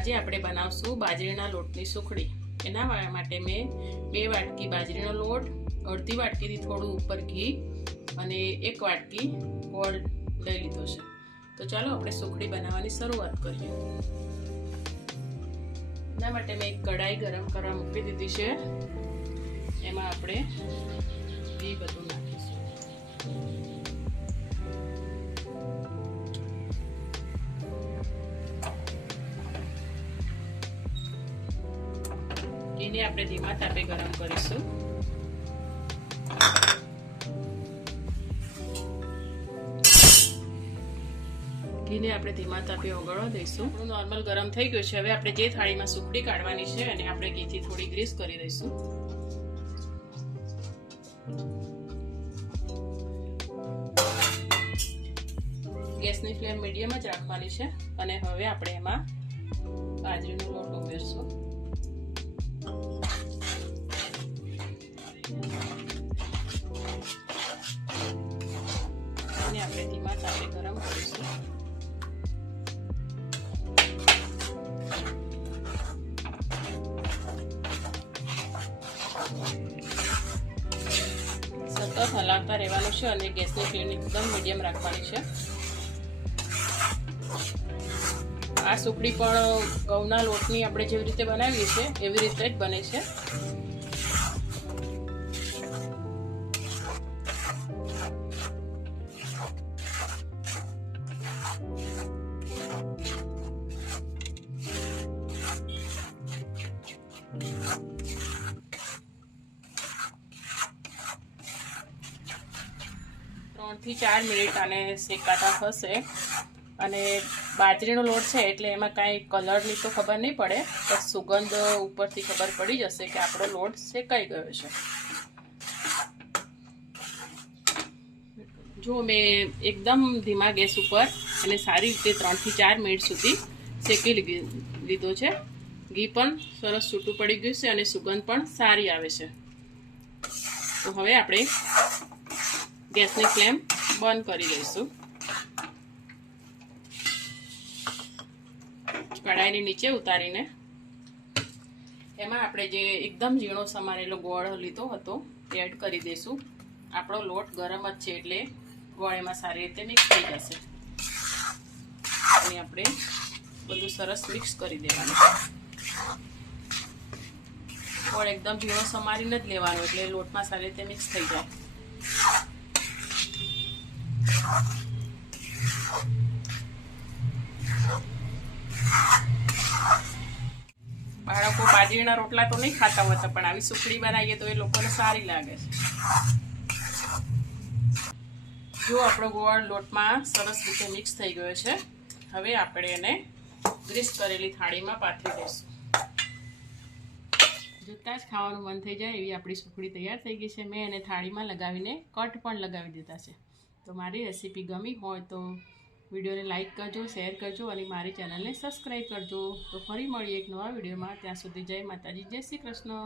આજે આપણે બનાવશું બાજરીના લોટની સુખડી। એના માટે મેં 2 વાટકી બાજરીનો લોટ, અડધી વાટકીથી થોડું ઉપર ઘી અને 1 વાટકી ગોળ લઈ લીધો છે। તો ચાલો આપણે સુખડી બનાવવાની શરૂઆત કરીએ। એના માટે મેં એક કઢાઈ ગરમ કરવા મૂકી દીધી છે। એમાં આપણે ઘી બધું નાખીશું। ઘીને આપણે ધીમા તાપે ગરમ કરીશું। ઘીને આપણે ધીમા તાપે ઓગળવા દઈશું। નોર્મલ ગરમ થઈ ગયું છે। હવે આપણે જે થાળીમાં સુખડી કાઢવાની છે અને આપણે ઘીથી થોડી ગ્રીસ કરી દઈશું। ગેસની ફ્લેમ મીડિયમ જ રાખવાની છે અને હવે આપણે એમાં બાજરીનો લોટ ઉમેરશું। અને આપણે ધીમા તાપે ગરમ કરીશું। સતત હલાવતા રહેવાનું છે અને ગેસની ફ્લેમ એકદમ મીડિયમ રાખવાની છે। આ સુખડી પણ ઘઉંના લોટની આપણે જેવી રીતે બનાવીએ છીએ એવી રીતે જ બને છે। થી 4 મિનિટ આને શેકાતા થશે અને બાજરીનો લોટ છે એટલે એમાં કાંઈ કલરની તો ખબર નહીં પડે, પણ સુગંધ ઉપરથી ખબર પડી જશે કે આપણો લોટ શેકાઈ ગયો છે। જો મેં એકદમ ધીમા ગેસ ઉપર અને સારી રીતે 3 થી 4 મિનિટ સુધી શેકી લીધો છે। ઘી પણ સરસ છૂટું પડી ગયું છે અને સુગંધ પણ સારી આવે છે। તો હવે આપણે ગેસની ફ્લેમ બંધ કરી દઈશું। કઢાઈની નીચે ઉતારીને એમાં આપણે જે એકદમ ઝીણો સમારેલો ગોળ લીધો હતો એ એડ કરી દઈશું। આપણો લોટ ગરમ જ છે એટલે ગોળ એમાં સારી રીતે મિક્સ થઈ જશે અને આપણે બધું સરસ મિક્સ કરી દેવાનું। ગોળ એકદમ ઝીણો સમારીને જ લેવાનો એટલે લોટમાં સારી રીતે મિક્સ થઈ જાય। બાળકો બાજરીના રોટલા તો નહીં ખાતા હોતા, પણ આવી સુખડી બનાવીએ તો એ લોકોને સારી લાગે છે। જો આપણો ગોળ લોટમાં સરસ રીતે મિક્સ થઈ ગયો છે, હવે આપણે એને ગ્રીસ કરેલી થાળીમાં પાથરી દઈશું। જોતાં જ ખાવાનું મન થઈ જાય એવી આપણી સુખડી તૈયાર થઈ ગઈ છે। મેં એને થાળીમાં લગાવીને કટ પણ લગાવી દીધા છે। તો મારી રેસીપી ગમી હોય તો વિડીયોને લાઇક કરજો, શેર કરજો અને મારી ચેનલને સબસ્ક્રાઈબ કરજો। તો ફરી મળીએ એક નવા વિડીયોમાં। ત્યાં સુધી જય માતાજી, જય શ્રી કૃષ્ણ।